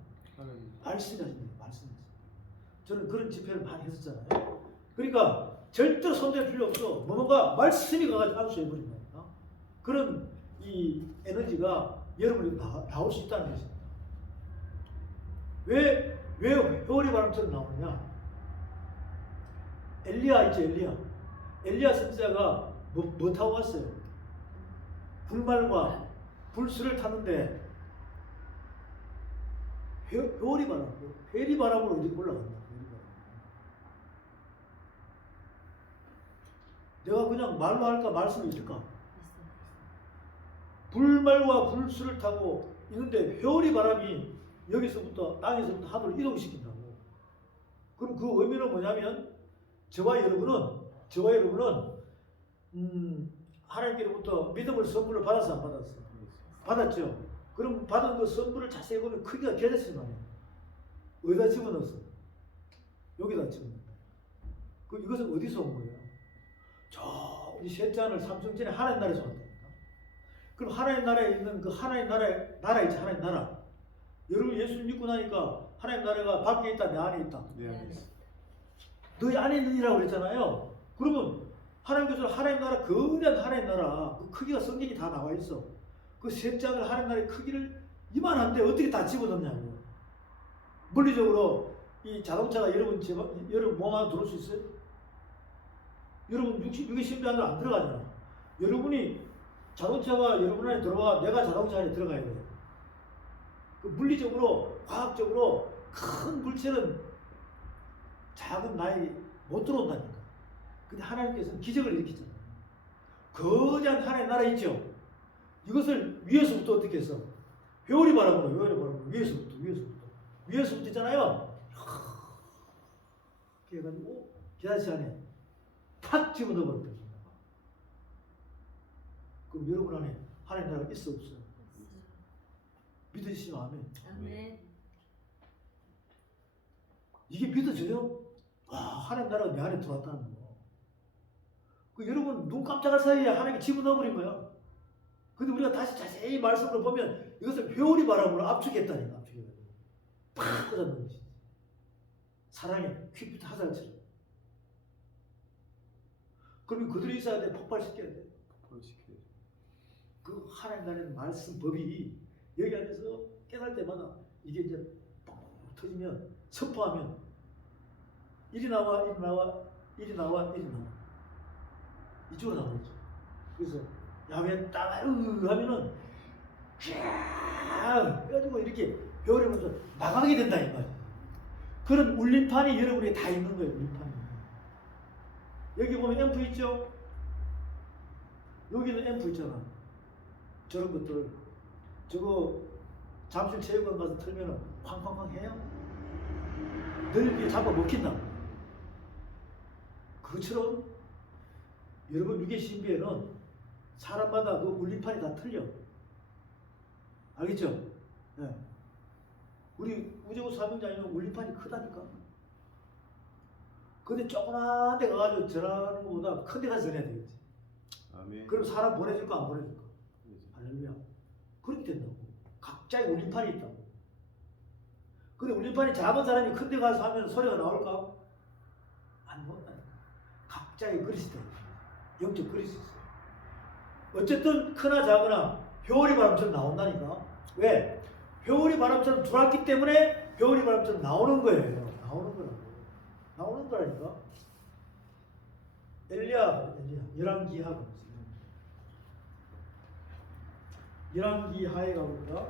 말씀이 하시는 거예요. 말씀이. 저는 그런 집회를 많이 했었잖아요. 그러니까 절대로 손댈 필요 없어. 뭔가 말씀이 가가지고 안수해버린다니까. 그런 이 에너지가 여러분이 나올 수 있다는 것입니다. 왜 회오리 바람처럼 나오느냐? 엘리야 있죠, 엘리야. 엘리야 선지자가 뭐 타고 왔어요? 불말과 불수를 탔는데 회오리 바람, 회리 바람으로 어디 올라간다. 내가 그냥 말로 할까 말씀이 있을까? 불말과 불수를 타고 있는데 회오리 바람이 여기서부터 땅에서부터 하늘을 이동시킨다고. 그럼 그 의미는 뭐냐면 저와 여러분은 하나님께로부터 믿음을 선물로 받았어, 안 받았어? 받았죠. 그럼 받은 그 선물을 자세히 보면 크기가 겨졌을 말이에요. 어디다 집어넣었어? 여기다 집어넣었다. 이것은 어디서 온 거예요? 이 셋째 하늘 삼성전에 하나님 나라에서 왔다니까. 그럼 하나님 나라에 있는 그 하나님 나라 있지, 하나님 나라. 여러분 예수를 믿고 나니까 하나님 나라가 밖에 있다, 내 안에 있다. 내 안에 있어. 너희 안에 있느니라고 그랬잖아요. 그러면 하나님께서 하나님 나라, 거대한 하나님 나라, 그 크기가 성경이 다 나와 있어. 그 세 장을 하나님 나라의 크기를 이만한데 어떻게 다 집어넣냐고. 물리적으로 이 자동차가 여러분 몸 안에 들어올 수 있어요? 여러분 육의 신비 안으로 안 들어가잖아. 여러분이 자동차가 여러분 안에 들어와 내가 자동차 안에 들어가야 돼요. 그 물리적으로 과학적으로 큰 물체는 작은 나에게 못 들어온다니까. 근데 하나님께서는 기적을 일으키잖아요. 거대한 하나님 나라 있죠. 이것을 위에서부터 어떻게 했어? 회오리 바람으로 위에서부터 있잖아요. 이렇게 해가지고 계단시 안에 탁 집어넣어 버렸다. 그럼 여러분 안에 하나님 나라가 있어 없어요? 믿으시면 아멘. 아멘. 이게 믿어져요? 와, 하나님 나라가 내 안에 들어왔다는 거. 그 여러분 눈 깜짝할 사이에 하나님이 집어넣어버린 거야. 근데 우리가 다시 자세히 말씀을 보면 이것을 회오리 바람으로 압축했다니까. 압축해가지고 팍 꽂아놓은 거지. 사랑의 퀵비트 화살처럼. 그러면 그들이 있어야 돼. 폭발시켜야 돼. 폭발시켜야 돼. 그 하나님 나라의 말씀 법이 여기 안에서 깨달을 때마다 이게 이제 뻥 터지면 선포하면 일이 나와 이쪽으로 나오죠. 그래서 야외 딱 하면은 쫙 해가지고 이렇게 배우려면서 나가게 된다 이 말이야. 그런 울림판이 여러분에 다 있는 거예요. 울림판이. 여기 보면 앰프 있죠? 여기는 앰프 있잖아. 저런 것들 저거 잠실 체육관 가서 틀면은 쾅쾅쾅 해요. 늘 잡아 먹힌다. 그것처럼 여러분 유괴 신비에는 사람마다 그 울림판이 다 틀려. 알겠죠? 네. 우리 우주국 사명자님은 울림판이 크다니까. 근데 조그만 데 가가지고 전하는 것보다 큰 데 가서 전해야 되겠지. 아멘. 그럼 사람 보내줄까 안 보내줄까? 할렐루야. 그렇게 된다고. 각자의 울림판이 있다고. 근데 울림판이 작은 사람이 큰 데 가서 하면 소리가 나올까? 안 나온다니까. 각자의 그릇이 있다. 영적 그릇이 있어요. 어쨌든 크나 작으나 회오리 바람처럼 나온다니까. 왜? 회오리 바람처럼 들어왔기 때문에 회오리 바람처럼 나오는 거예요. 나오는 거라고. 나오는 거라니까. 엘리야, 열왕기하. 열왕기하에 가봅니다.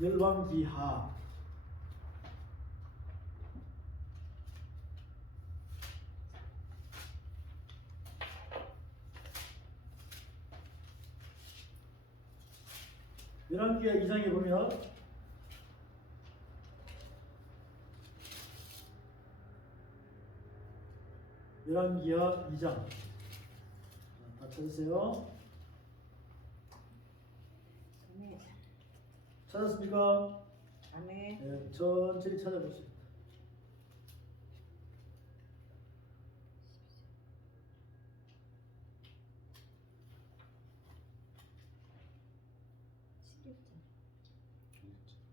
열왕기하. 열왕기하 2장에 보면 열왕기하 2장 다 찾으세요. 아멘. 찾았습니까? 아멘. 네, 천천히 찾아보세요.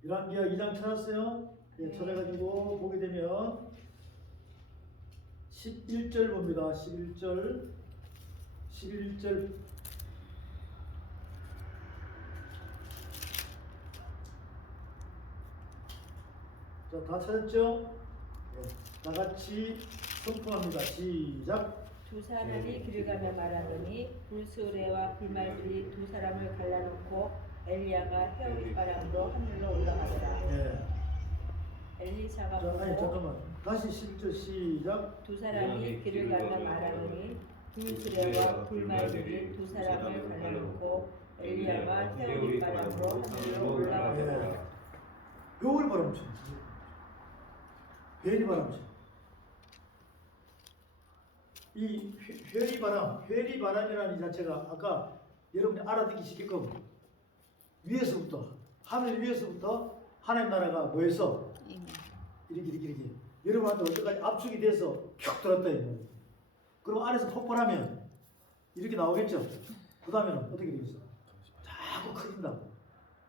열왕기하 2장 찾았어요? 네, 네. 찾아가지고 보게 되면 11절 봅니다. 11절 자, 다 찾았죠? 네, 다 같이 선포합니다. 시작. 두 사람이 길을 가며 말하더니 불수레와 불말들이 두 사람을 갈라놓고 엘리야가 회오리 바람으로 하늘로 올라가더라. 네. 엘리사가 자, 아니 보고 잠깐만. 다시 11절 시작. 두 사람이 길을 가며 말하더니 불수레와 불말들이 두 사람을 갈라놓고 엘리야가 회오리 바람으로 하늘로 올라가더라. 네. 회오리 바람처럼. 회오리 바람처럼. 이 회오리 바람이라는 이 자체가 아까 여러분이 알아듣기 쉽게 겁니다. 위에서부터 하늘 위에서부터 하나님 나라가 뭐해서 이렇게 여러분한테 어디까지 압축이 돼서 쭉 들었다 이거예요. 그럼 안에서 폭발하면 이렇게 나오겠죠. 그 다음에는 어떻게 되겠어? 자꾸 커진다고.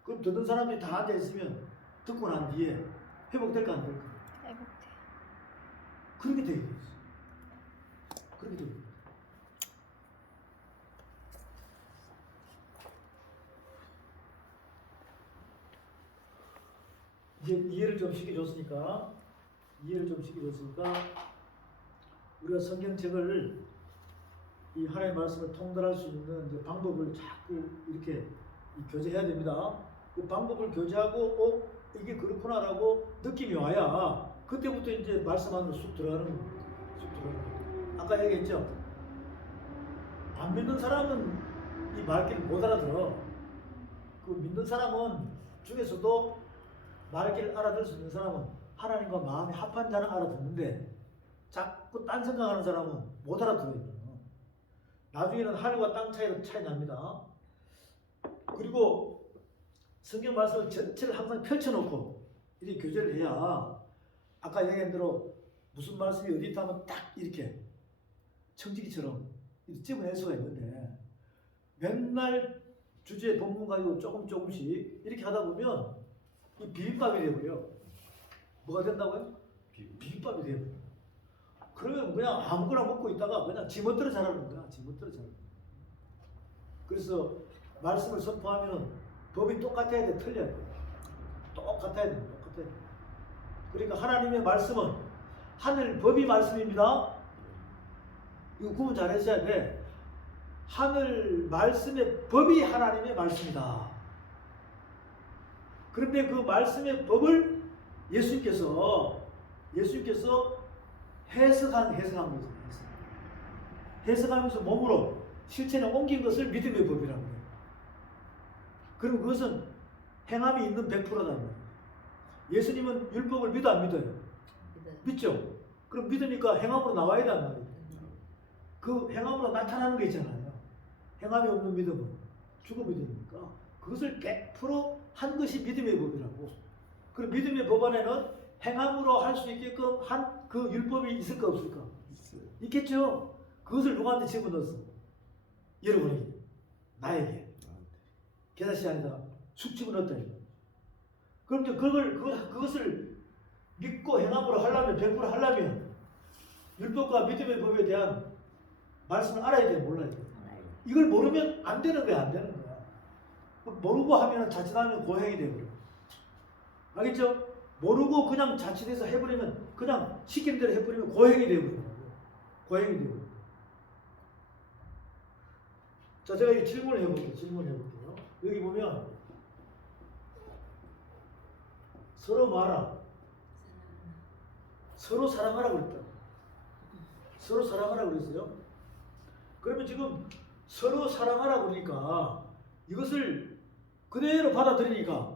그럼 듣는 사람들이 다 앉아 있으면 듣고 난 뒤에 회복될까 안 될까? 회복돼. 그렇게 되겠어. 그렇게 되겠어. 이제 이해를 좀 시켜줬으니까 우리가 성경책을 이 하나님의 말씀을 통달할 수 있는 이제 방법을 자꾸 이렇게 교제해야 됩니다. 그 방법을 교제하고 이게 그렇구나라고 느낌이 와야 그때부터 이제 말씀 안으로 쑥 들어가는 겁니다. 쑥 들어가는 겁니다. 아까 얘기했죠. 안 믿는 사람은 이 말귀를 못 알아들어. 그 믿는 사람은 중에서도 말귀를 알아들 수 있는 사람은 하나님과 마음이 합한 자는 알아듣는데 자꾸 딴 생각하는 사람은 못 알아들어요. 나중에는 하늘과 땅 차이로 차이 납니다. 그리고 성경 말씀을 전체를 항상 펼쳐놓고 이렇게 교제를 해야 아까 얘기한 대로 무슨 말씀이 어디 있다 하면 딱 이렇게 청지기처럼 집어낼 수가 있는데 맨날 주제 본문 가지고 조금씩 이렇게 하다 보면 이 비빔밥이 되고요. 뭐가 된다고요? 비빔밥이 되고요. 그러면 그냥 아무거나 먹고 있다가 그냥 지멋대로 자라는 거야. 지멋대로 자라는 거야. 그래서 말씀을 선포하면은 법이 똑같아야 돼, 틀려야 돼. 똑같아야 돼. 그러니까 하나님의 말씀은 하늘 법이 말씀입니다. 이거 구분 잘 하셔야 돼. 하늘 말씀의 법이 하나님의 말씀이다. 그런데 그 말씀의 법을 예수님께서 해석한 거죠. 해석하면서 몸으로 실체에 옮긴 것을 믿음의 법이라고 해요. 그럼 그것은 행함이 있는 100%단 말이에요. 예수님은 율법을 믿어 안 믿어요? 믿죠? 그럼 믿으니까 행함으로 나와야 된단 말이에요. 그 행함으로 나타나는 게 있잖아요. 행함이 없는 믿음은 죽은 믿음이니까 그것을 100%한 것이 믿음의 법이라고. 그럼 믿음의 법 안에는 행함으로 할 수 있게끔 한 그 율법이 있을까 없을까? 있겠죠. 그것을 누구한테 집어넣었어? 여러분에게, 나에게. 게다시 아니다. 쑥 집어넣었다. 그럼 이제 그것을 믿고 행함으로 하려면 100% 하려면 율법과 믿음의 법에 대한 말씀을 알아야 돼, 몰라야 돼. 이걸 모르면 안 되는 거야, 안 되는 거야. 모르고 하면 자칫하면 고행이 되고. 알겠죠? 모르고 그냥 자칫해서 해버리면 그냥 시킨 대로 해버리면 고행이 되고. 고행이 되고. 자, 제가 이 질문을 해볼게요. 여기 보면 서로 뭐하라? 서로 사랑하라고 그랬다. 서로 사랑하라고 그랬어요. 그러면 지금 서로 사랑하라고 그러니까 이것을 그대로 받아들이니까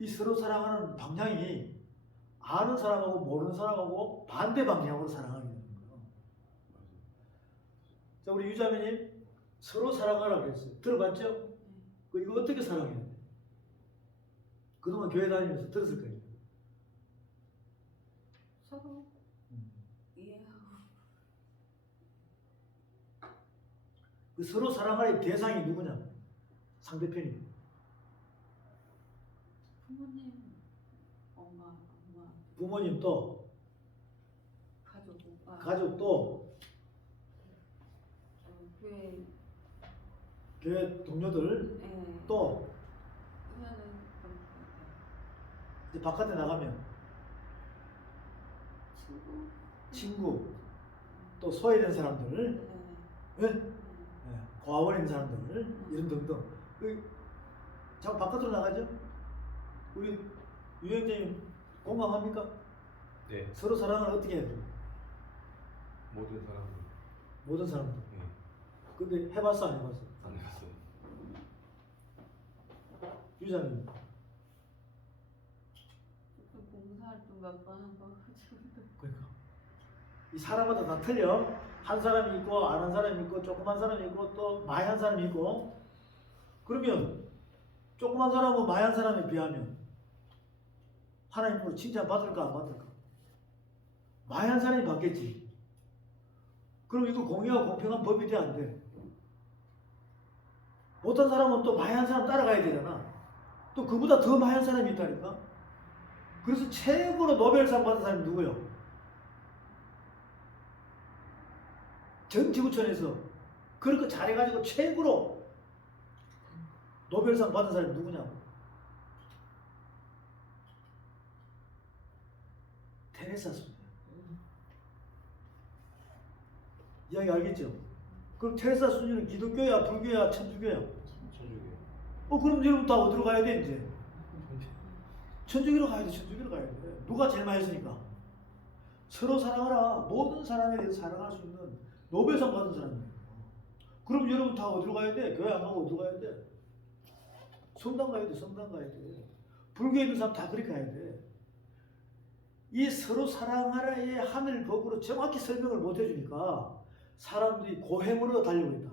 이 서로 사랑하는 방향이 아는 사람하고 모르는 사람하고 반대 방향으로 사랑하게 되는 거예요. 자, 우리 유자매님 서로 사랑하라고 그랬어요. 들어봤죠? 이거 어떻게 사랑해야 돼? 그동안 교회 다니면서 들었을 거예요. 서로 이해하고 그 서로 사랑할 대상이 누구냐? 상대편이. 부모님, 엄마, 부모님 또 가족, 오빠, 가족 또 교회 동료들 네. 또 그러면은 그럴 것 같아요. 이제 바깥에 나가면 친구 또 소외된 사람들 네. 네? 고아버린 사람들 이런 등등 자꾸 바깥으로 나가죠? 우리 유형제님 공감합니까? 네. 서로 사랑을 어떻게 해야 돼요? 모든 사람들. 모든 사람들. 네. 근데 해봤어 안 해봤어? 안 해봤어요. 유자님 조금 봉사활동 몇 번 한 거 가지고 그러니까 이 사람마다 다 틀려. 한 사람이 있고 안 한 사람이 있고 조그만 사람이 있고 또 많이 한 사람이 있고. 그러면 조그만 사람은 많이 한 사람에 비하면 하나님으로 칭찬 받을까 안 받을까? 많이 한 사람이 받겠지. 그럼 이거 공의와 공평한 법이 돼, 안 돼? 못한 사람은 또 마약한 사람 따라가야 되잖아. 또 그보다 더 마약한 사람이 있다니까. 그래서 최고로 노벨상 받은 사람이 누구요? 전 지구촌에서 그렇게 잘해가지고 최고로 노벨상 받은 사람이 누구냐고. 테레사 수녀. 이야기 알겠죠? 그럼 테레사 수녀는 기독교야, 불교야, 천주교야? 천주교. 그럼 여러분 다 어디로 가야 돼, 이제? 천주교로 가야 돼, 천주교로 가야 돼. 누가 제일 많이 했으니까? 서로 사랑하라. 모든 사람에 대해서 사랑할 수 있는 노벨상 받은 사람이에요. 그럼 여러분 다 어디로 가야 돼? 교회 안 가고 어디로 가야 돼? 성당 가야 돼, 성당 가야 돼. 불교에 있는 사람 다 그렇게 가야 돼. 이 서로 사랑하라의 하늘 법으로 정확히 설명을 못 해주니까 사람들이 고행으로 달려고 있다.